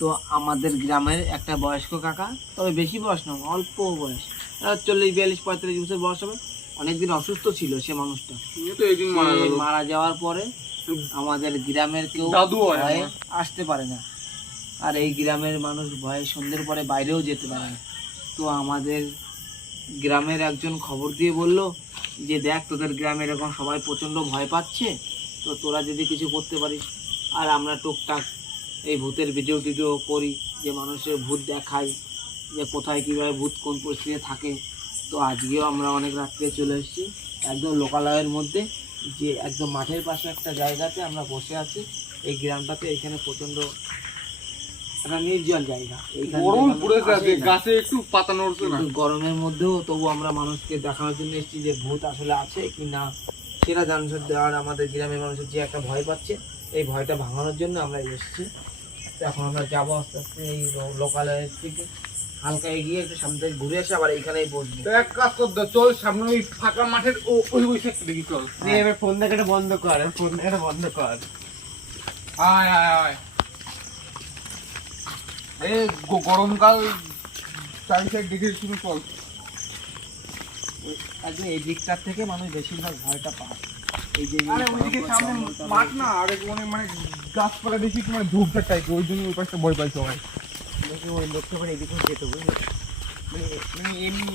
তো আমাদের গ্রামের একটা বয়স্ক কাকা, তবে বেশি বয়স না, অল্প বয়স, 40, 42, 45 বছর বয়স হবে। অনেকদিন অসুস্থ ছিল সে মানুষটা। মারা যাওয়ার পরে আমাদের গ্রামের কেউ ভয়ে আসতে পারে না, আর এই গ্রামের মানুষ ভয়ে সন্ধ্যের পরে বাইরেও যেতে পারে না। তো আমাদের গ্রামের একজন খবর দিয়ে বলল যে দেখ, তোদের গ্রামে এরকম সবাই প্রচণ্ড ভয় পাচ্ছে, তো তোরা যদি কিছু করতে পারিস। আর আমরা টুকটাক এই ভূতের ভিডিও টিডিও করি, যে মানুষের ভূত দেখাই, যে কোথায় কীভাবে ভূত কোন পরিস্থিতিতে থাকে। তো আজকেও আমরা অনেক রাত্রে চলে এসেছি একদম লোকালয়ের মধ্যে, যে একদম মাঠের পাশে একটা জায়গাতে আমরা বসে আছি। এই গ্রামটাতে এখানে প্রচণ্ড একটা নির্জন জায়গা, গাছে একটু পাতা নড়ছে না, গরমের মধ্যেও তবু আমরা মানুষকে দেখানোর জন্য এসেছি যে ভূত আসলে আছে কি না সেটা জানার দেওয়ার। আমাদের গ্রামের মানুষের যে একটা ভয় পাচ্ছে, এই ভয়টা ভাঙানোর জন্য আমরা এসেছি। তো এখন আমরা যাবো আস্তে আস্তে এই লোকালয়ের থেকে হালকা এগিয়ে একটু সামনে থেকে ঘুরে এসে আবার এইখানেই বসবো। এক কাজ কর, চল সামনে ওই ফাঁকা মাঠের ওই সাইড দেখি চল। ফোন দেখাটা বন্ধ কর, ফোন দেখাটা বন্ধ কর। আয় আয় আয়, এই গরমকাল চারি সাইড দেখে শুরু চল। একদম এই দিকটার থেকে মানুষ বেশিরভাগ ভয়টা পায়। এই যে ওইদিকে সামনে মাঠ না, আর মানে গাছপালা দেখি তোমার ধূপটা টাইপ, ওই জন্য ওই পাশটা ভয় পাই সবাই। ওই লোকটা মানে এদিকে যেতে বুঝলি, মানে এমনি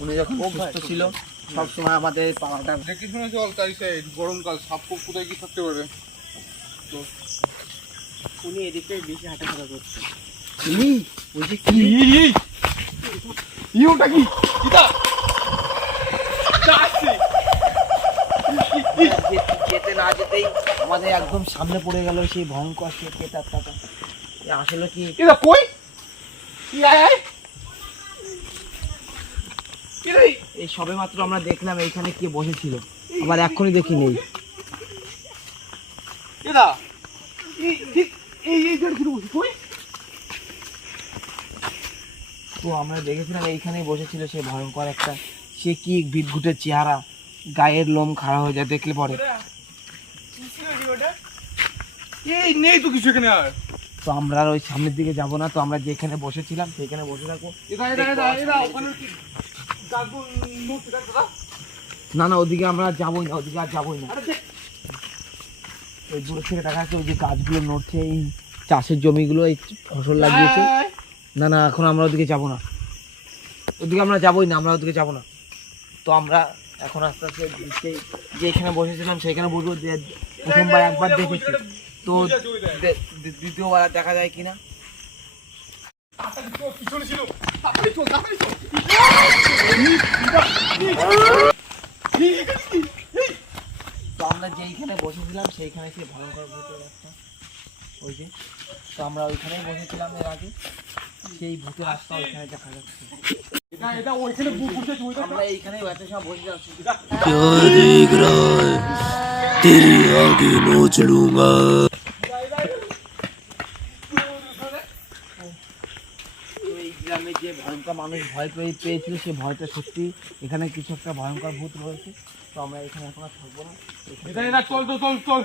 উনি যখন সুস্থ ছিল সবসময় আমাদের পাড়াটা দেখি শুনে চল চারি সাইড। গরমকাল সাপ কোথায় কি থাকতে পারে, তো উনি এদিকটাই বেশি হাঁটাফেরা করছে। ইউটা কি যেতে না যেতেই আমাদের একদম সামনে পড়ে গেল সেই ভয়ঙ্কর সে পেটারটা। আসলে কি কই এই সবে মাত্র আমরা দেখলাম এইখানে কে বসেছিল, আবার এখনই দেখি নেই। তো আমরা দেখেছিলাম এইখানেই বসেছিল সে ভয়ঙ্কর একটা, সে কি বিদঘুটের চেহারা, গায়ের লোম খাড়া হয়ে যায় দেখলে পরে। এই নেই তো কিছু এখানে। আর তো আমরা ওই সামনের দিকে যাব না, তো আমরা যেখানে বসেছিলাম সেখানে বসে থাকবো। না না, ওদিকে আমরা যাবোই না, ওদিকে আর যাবোই না। ওই দূর থেকে দেখা যাচ্ছে ওই যে গাছগুলো নড়ছে, এই চাষের জমিগুলো, এই ফসল লাগিয়েছে। না না, এখন আমরা ওদিকে যাবো না, ওদিকে আমরা যাবোই না, আমরা ওদিকে যাবো না। তো আমরা এখন আস্তে আস্তে যেখানে বসেছিলাম সেইখানে বসবো। যে প্রথমবার একবার দেখেছি, তো দ্বিতীয়বার দেখা যায় কিনা। তো আমরা যেইখানে বসেছিলাম সেইখানে সে ভয়ঙ্কর ভূতের একটা, ওই যে, তো আমরা ওইখানেই বসেছিলাম এর আগে, সেই ভূতের রাস্তা ওইখানে দেখা যাচ্ছে। আমরা এইখানেই এত সময় বসে যাচ্ছি। এই গ্রামে যে ভয়ঙ্কর মানুষ ভয় পেয়েছিল, সে ভয়টা সত্যি, এখানে কিছু একটা ভয়ঙ্কর ভূত রয়েছে। তো আমরা এখানে এখন আর থাকবো না। চল তো চল চল।